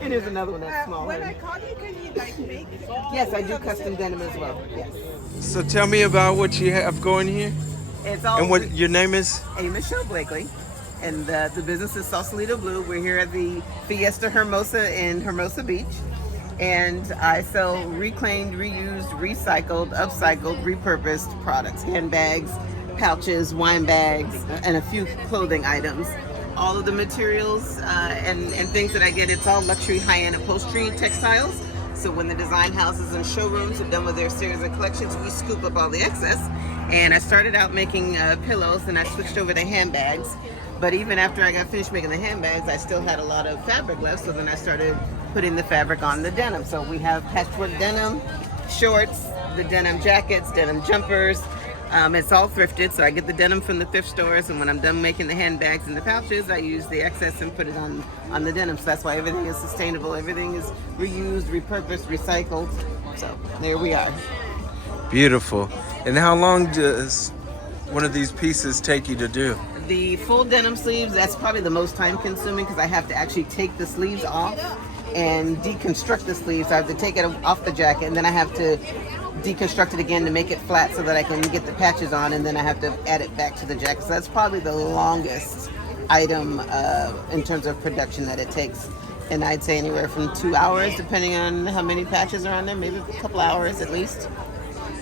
And there's another one that's smaller. When I call you, can you like make? Yes, I do custom denim as well. Yes. So tell me about what you have going here It's all and what your name is. Michelle Blakely. And the business is Sausalito Blue. We're here at the Fiesta Hermosa in Hermosa Beach. And I sell reclaimed, reused, recycled, upcycled, repurposed products. Handbags, pouches, wine bags, and a few clothing items. All of the materials and things that I get, it's all luxury high-end upholstery textiles. So when the design houses and showrooms are done with their series of collections, we scoop up all the excess. And I started out making pillows, and I switched over to handbags. But even after I got finished making the handbags, I still had a lot of fabric left. So then I started putting the fabric on the denim. So we have patchwork denim, shorts, the denim jackets, denim jumpers. It's all thrifted, so I get the denim from the thrift stores, and when I'm done making the handbags and the pouches, I use the excess and put it on the denim. So that's why everything is sustainable. Everything is reused, repurposed, recycled. So there we are. Beautiful. And how long does one of these pieces take you to do? The full denim sleeves, that's probably the most time consuming because I have to actually take the sleeves off and deconstruct the sleeves. I have to take it off the jacket, and then I have to deconstruct it again to make it flat so that I can get the patches on, and then I have to add it back to the jacket. So that's probably the longest item in terms of production that it takes. And I'd say anywhere from 2 hours, depending on how many patches are on there, maybe a couple hours at least.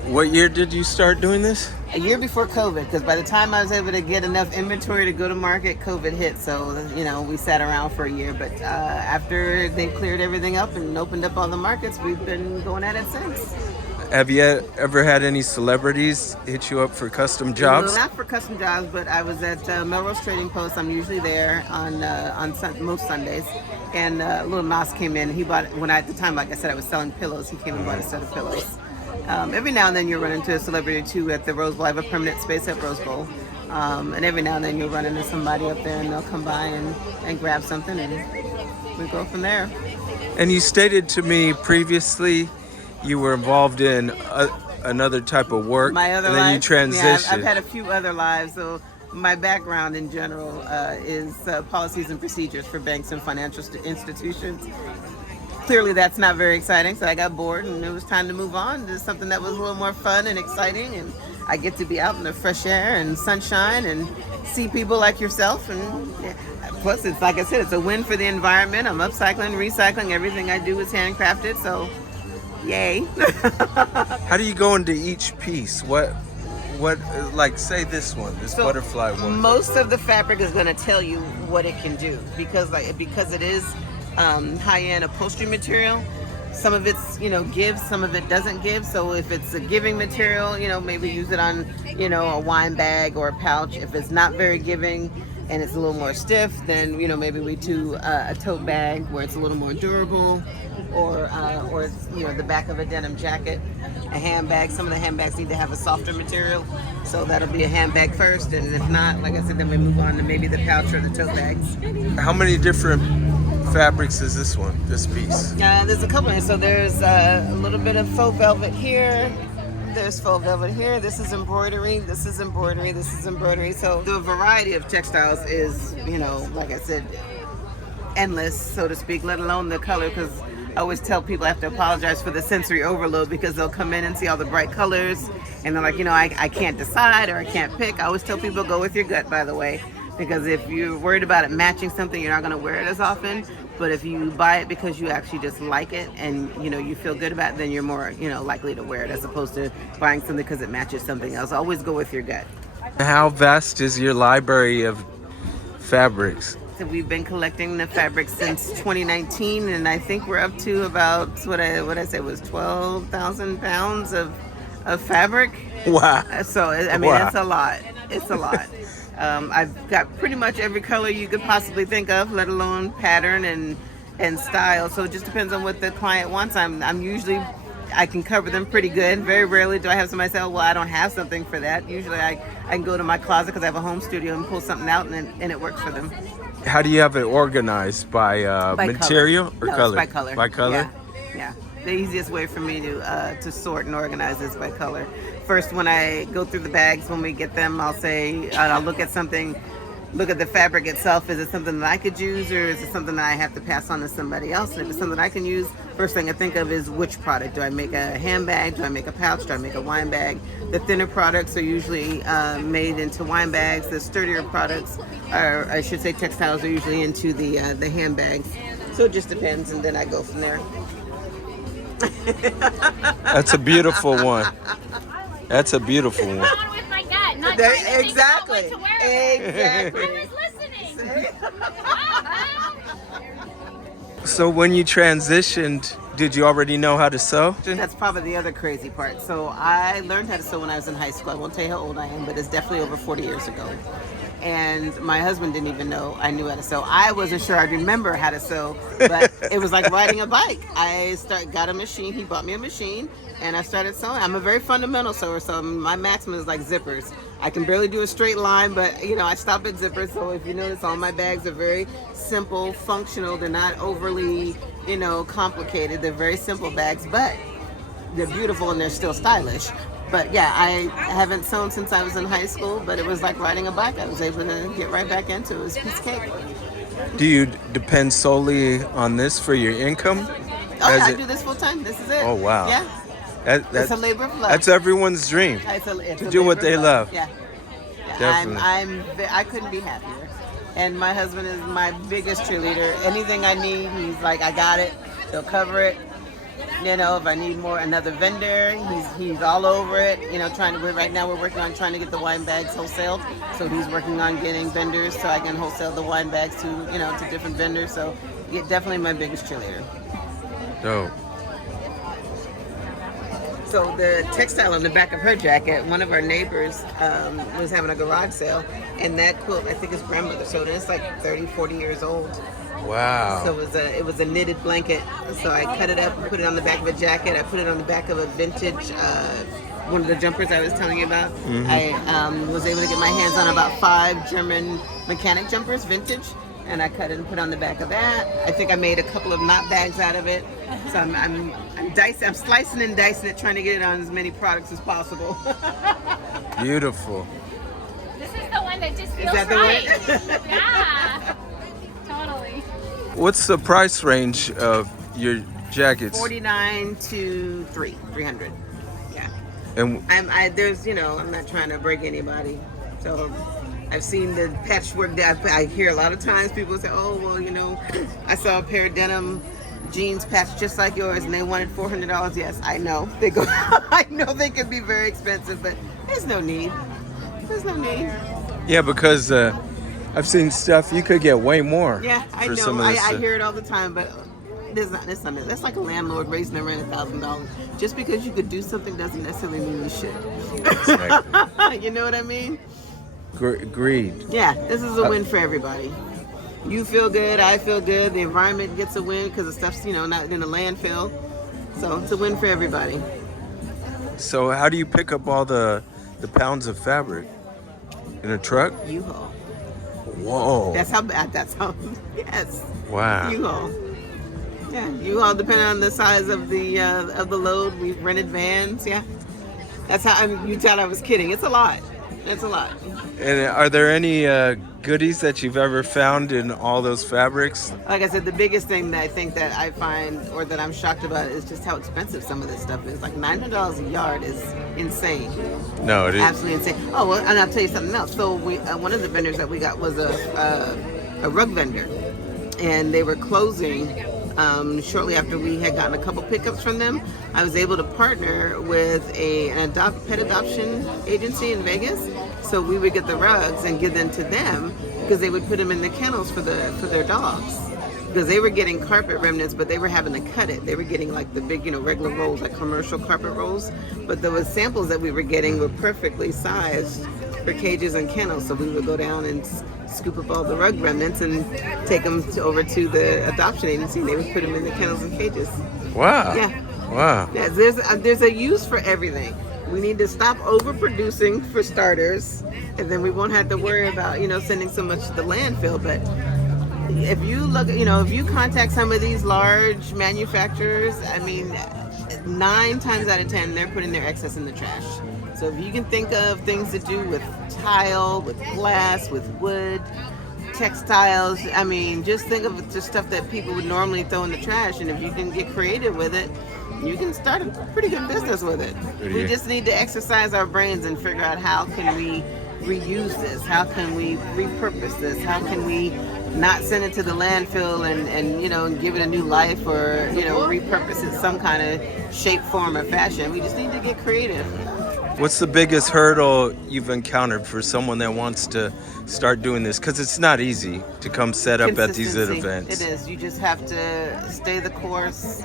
What year did you start doing this? A year before COVID, because by the time I was able to get enough inventory to go to market, COVID hit. So, we sat around for a year. But after they cleared everything up and opened up all the markets, we've been going at it since. Have you ever had any celebrities hit you up for custom jobs? Not for custom jobs, but I was at Melrose Trading Post. I'm usually there on most Sundays. And Lil Nas came in. He bought, at the time, like I said, I was selling pillows. He came and bought a set of pillows. Every now and then you'll run into a celebrity too at the Rose Bowl. I have a permanent space at Rose Bowl. And every now and then you'll run into somebody up there and they'll come by and grab something, and we go from there. And you stated to me previously you were involved in another type of work. My other and then life? you transitioned. Yeah, I've had a few other lives. So my background in general is policies and procedures for banks and financial institutions. Clearly that's not very exciting, so I got bored and it was time to move on to something that was a little more fun and exciting, and I get to be out in the fresh air and sunshine and see people like yourself, and plus it's like I said, it's a win for the environment. I'm upcycling, recycling, everything I do is handcrafted, so yay. How do you go into each piece? What like say this one, this butterfly one? Most of the fabric is going to tell you what it can do because it is high-end upholstery material. Some of it's gives, some of it doesn't give. So if it's a giving material, maybe use it on a wine bag or a pouch. If it's not very giving and it's a little more stiff, then maybe we do a tote bag where it's a little more durable, or it's the back of a denim jacket. A handbag, some of the handbags need to have a softer material, so that'll be a handbag first, and if not, like I said, then we move on to maybe the pouch or the tote bags. How many different fabrics is this piece? There's a couple here. So there's a little bit of faux velvet here. There's faux velvet here. This is embroidery. This is embroidery. This is embroidery. So the variety of textiles is, like I said, endless, so to speak, let alone the color, because I always tell people I have to apologize for the sensory overload because they'll come in and see all the bright colors and they're like, I can't decide or I can't pick. I always tell people go with your gut, by the way, because if you're worried about it matching something, you're not going to wear it as often. But if you buy it because you actually just like it and you feel good about it, then you're more likely to wear it as opposed to buying something because it matches something else. Always go with your gut. How vast is your library of fabrics? So we've been collecting the fabric since 2019, and I think we're up to about what I say was 12,000 pounds of fabric. Wow. So It's a lot. It's a lot. I've got pretty much every color you could possibly think of, let alone pattern and style. So it just depends on what the client wants. I'm usually, I can cover them pretty good. Very rarely do I have somebody say, oh, well, I don't have something for that. Usually I can go to my closet because I have a home studio and pull something out and it works for them. How do you have it organized? By material or color? By color. By color? Yeah. The easiest way for me to sort and organize is by color. First, when I go through the bags, when we get them, I'll look at something look at the fabric itself. Is it something that I could use, or is it something that I have to pass on to somebody else? And if it's something I can use, first thing I think of is which product. Do I make a handbag? Do I make a pouch? Do I make a wine bag? The thinner products are usually made into wine bags. The sturdier products, or I should say textiles, are usually into the handbags. So it just depends, and then I go from there. That's a beautiful one. That's a beautiful one. On with my gut, not trying to think about what Exactly. to wear. Exactly. I was listening. So when you transitioned, did you already know how to sew? That's probably the other crazy part. So I learned how to sew when I was in high school. I won't tell you how old I am, but it's definitely over 40 years ago. And my husband didn't even know I knew how to sew. I wasn't sure I'd remember how to sew, but it was like riding a bike. Got a machine. He bought me a machine, and I started sewing. I'm a very fundamental sewer, so my maximum is like zippers. I can barely do a straight line, but I stop at zippers. So if you notice, all my bags are very simple, functional. They're not overly, complicated. They're very simple bags, but they're beautiful and they're still stylish. But yeah, I haven't sewn since I was in high school, but it was like riding a bike. I was able to get right back into it. It was a piece of cake. Do you depend solely on this for your income? Oh, yeah, I do this full time. This is it. Oh, wow. Yeah. It's a labor of love. That's everyone's dream. It's to a do what labor they of love. Yeah. Definitely. I couldn't be happier. And my husband is my biggest cheerleader. Anything I need, he's like, I got it. He'll cover it. If I need another vendor, he's all over it. Right now we're working on trying to get the wine bags wholesaled. So he's working on getting vendors so I can wholesale the wine bags to different vendors. So yeah, definitely my biggest cheerleader. Dope. So the textile on the back of her jacket, one of our neighbors was having a garage sale, and that quilt, I think his grandmother sewed it. It's like 30, 40 years old. Wow. So it was a knitted blanket. So I cut it up and put it on the back of a jacket. I put it on the back of a vintage, one of the jumpers I was telling you about. Mm-hmm. I was able to get my hands on about 5 German mechanic jumpers, vintage. And I cut it and put on the back of that. I think I made a couple of knot bags out of it. So I'm slicing and dicing it, trying to get it on as many products as possible. Beautiful. This is the one that just feels that the right. Yeah. Totally. What's the price range of your jackets? $49 to $300. Yeah. And I'm not trying to break anybody. So I've seen the patchwork that I hear a lot of times. People say, oh, well, I saw a pair of denim jeans patched just like yours and they wanted $400. Yes, I know. I know they can be very expensive, but there's no need. There's no need. Yeah, because I've seen stuff you could get way more. Yeah, I know. Some of this I hear it all the time, but that's like a landlord raising their rent $1,000. Just because you could do something doesn't necessarily mean you should. Exactly. You know what I mean? Agreed. Yeah, this is a win for everybody. You feel good, I feel good, the environment gets a win because the stuff's, not in a landfill. So it's a win for everybody. So how do you pick up all the pounds of fabric? In a truck? U-Haul. Whoa. That's how, yes. Wow. U-Haul. Yeah, U-Haul, depending on the size of the load, we've rented vans, yeah. That's how, you thought I was kidding. It's a lot. It's a lot. And are there any goodies that you've ever found in all those fabrics? Like I said, the biggest thing that I think that I find or that I'm shocked about is just how expensive some of this stuff is. Like $900 a yard is insane. No, it is. Absolutely insane. Oh, well, and I'll tell you something else. So one of the vendors that we got was a rug vendor, and they were closing shortly after we had gotten a couple pickups from them. I was able to partner with an pet adoption agency in Vegas. So we would get the rugs and give them to them because they would put them in the kennels for their dogs. Because they were getting carpet remnants, but they were having to cut it. They were getting like the big, regular rolls, like commercial carpet rolls. But the samples that we were getting were perfectly sized for cages and kennels. So we would go down and scoop up all the rug remnants and take them over to the adoption agency. And they would put them in the kennels and cages. Wow. Yeah. Wow. Yeah, there's a use for everything. We need to stop overproducing for starters, and then we won't have to worry about, sending so much to the landfill. But if you look, if you contact some of these large manufacturers, 9 times out of 10, they're putting their excess in the trash. So if you can think of things to do with tile, with glass, with wood, textiles. I mean, just think of it, just stuff that people would normally throw in the trash, and if you can get creative with it, you can start a pretty good business with it. We just need to exercise our brains and figure out how can we reuse this, how can we repurpose this, how can we not send it to the landfill and you know, and give it a new life, or you know, repurpose it some kind of shape, form, or fashion. We just need to get creative. What's the biggest hurdle you've encountered for someone that wants to start doing this? Because it's not easy to come set up at these Consistency. events. It is. You just have to stay the course,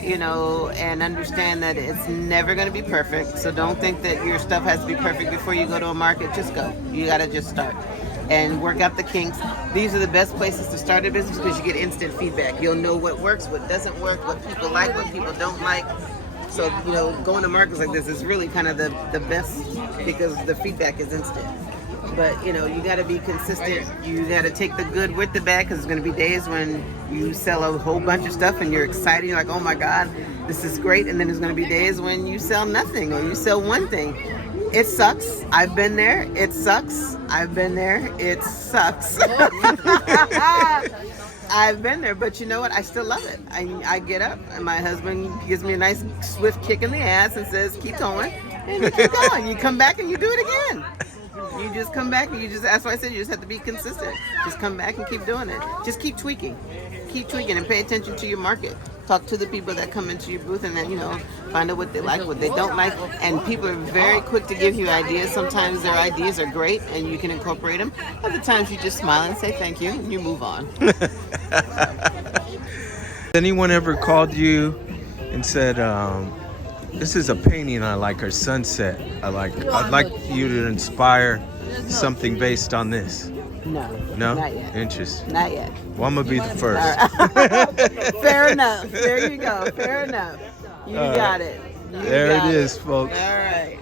you know, and understand that it's never going to be perfect. So don't think that your stuff has to be perfect before you go to a market. Just go. You got to just start and work out the kinks. These are the best places to start a business because you get instant feedback. You'll know what works, what doesn't work, what people like, what people don't like. So, you know, going to markets like this is really kind of the best because the feedback is instant. But, you know, you got to be consistent. You got to take the good with the bad, because there's going to be days when you sell a whole bunch of stuff and you're excited. You're like, oh my God, this is great. And then there's going to be days when you sell nothing or you sell one thing. It sucks. I've been there. It sucks. I've been there. It sucks. I've been there, but you know what? I still love it. I get up, and my husband gives me a nice swift kick in the ass and says, keep going, and you keep going. You come back and you do it again. You just come back and that's why I said you just have to be consistent. Just come back and keep doing it. Just keep tweaking and pay attention to your market. Talk to the people that come into your booth and then, you know, find out what they like, what they don't like. And people are very quick to give you ideas. Sometimes their ideas are great and you can incorporate them. Other times you just smile and say thank you and you move on. Anyone ever called you and said, this is a painting I like, or sunset I'd like you to inspire something based on this? No, No? not yet. Interesting. Not yet. Well, I'm going to be the first. Fair enough. There you go. Fair enough. You got it. There it is, folks. All right.